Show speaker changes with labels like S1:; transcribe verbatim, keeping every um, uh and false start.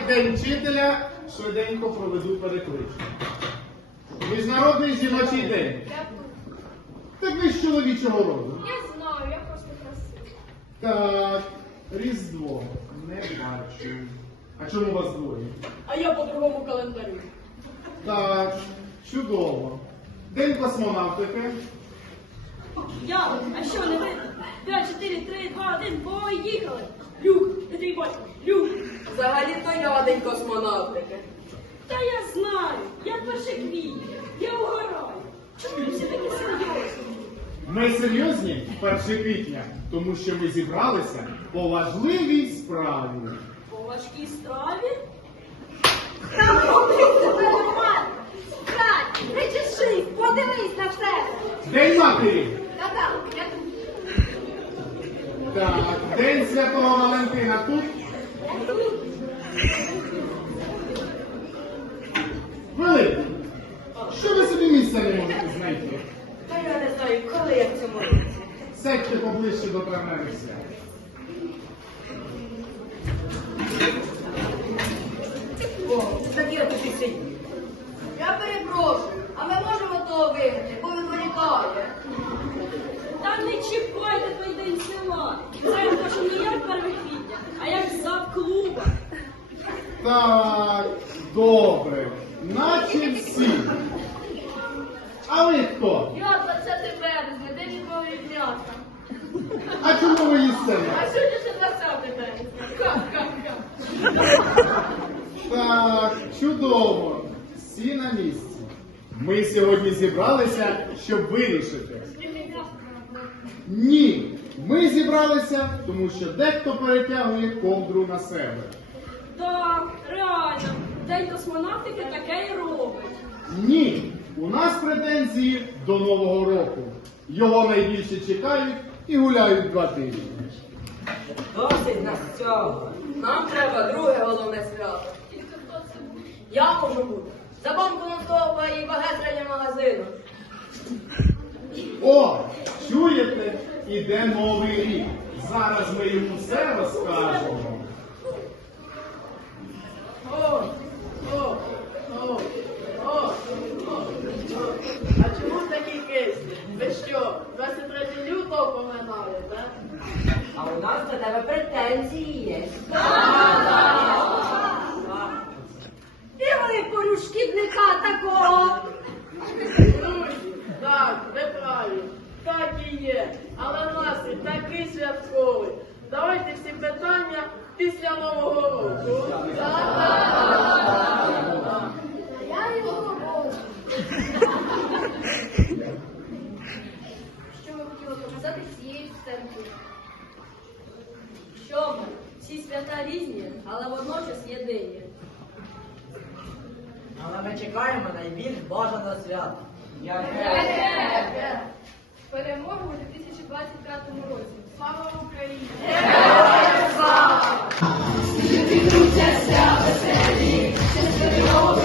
S1: День вчителя швиденько проведу перекличку. Міжнародний жіночий день.
S2: Я тут.
S1: Так ви з чоловічого роду.
S2: Я знаю, я просто красива.
S1: Так, Різдво. Не бачу. А чому вас двоє?
S3: А я по другому календарю.
S1: Так, чудово. День космонавтики.
S3: Я? А що, не видно? П'ять, чотири, три, два, один, поїхали! Люк, де твій батько? Люк!
S4: Взагалі-то я день космонавтики.
S3: Та я знаю, я перше квітня, я угораю. Чому ви всі такі серйозні?
S1: Ми серйозні перше квітня, тому що ми зібралися по важливій справі.
S3: По важкій страві?
S2: Там робиться тебе нормально. Сядь, не чешись, подивись на себе.
S1: День матері.
S2: Та-та, я тут.
S1: Так, День Святого Валентина тут. Велик, що ви собі місця не можете знайти?
S4: Та я не знаю, коли я в цьому році.
S1: Сядьте поближче до травневих свят.
S4: О, так я тут і сидів.
S2: Я перепрошую, а ми можемо того вигнати, бо відволікає.
S3: Та не чіпайте той день села. Це я хочу не як перше квітня, а як зав клуба.
S1: Так, добре, наче всі. А ви хто?
S2: Я двадцяте березня, день відмови м'яса.
S1: А чому ви їсте?
S2: А сьогодні ще двадцяте березня. Ха-ха-ха.
S1: Так, чудово. Всі на місці. Ми сьогодні зібралися, щоб вирішити. Ні, ми зібралися, тому що дехто перетягує ковдру на себе.
S3: Так, реально, день космонавтики таке і робить.
S1: Ні, у нас претензії до Нового року. Його найбільше чекають і гуляють два тижні.
S4: Досить нас цього. Нам треба друге головне свято. Я можу бути. За банку Носкова і багет раді магазину.
S1: О, чуєте? Іде Новий рік. Зараз ми йому все розкажемо.
S4: О, о, о, о, о. А чому такі кислі? Ви що, двадцять третє лютого поминали, так? А у нас до тебе претензії є.
S2: І ви пору шкідника такого.
S4: Так, ви праві. Так і є. Але в нас і такий святковий. Давайте всі питання після Нового року.
S2: Я його роблю. Що ви хотіли показати цією сценкою?
S3: Що ми? Всі свята різні, але водночас єдині.
S4: Але ми чекаємо найбільш бажаного свята.
S2: Перемогу у дві тисячі двадцять п'ятому році. Слава Україні!
S5: Люди крутяться веселі, щасливі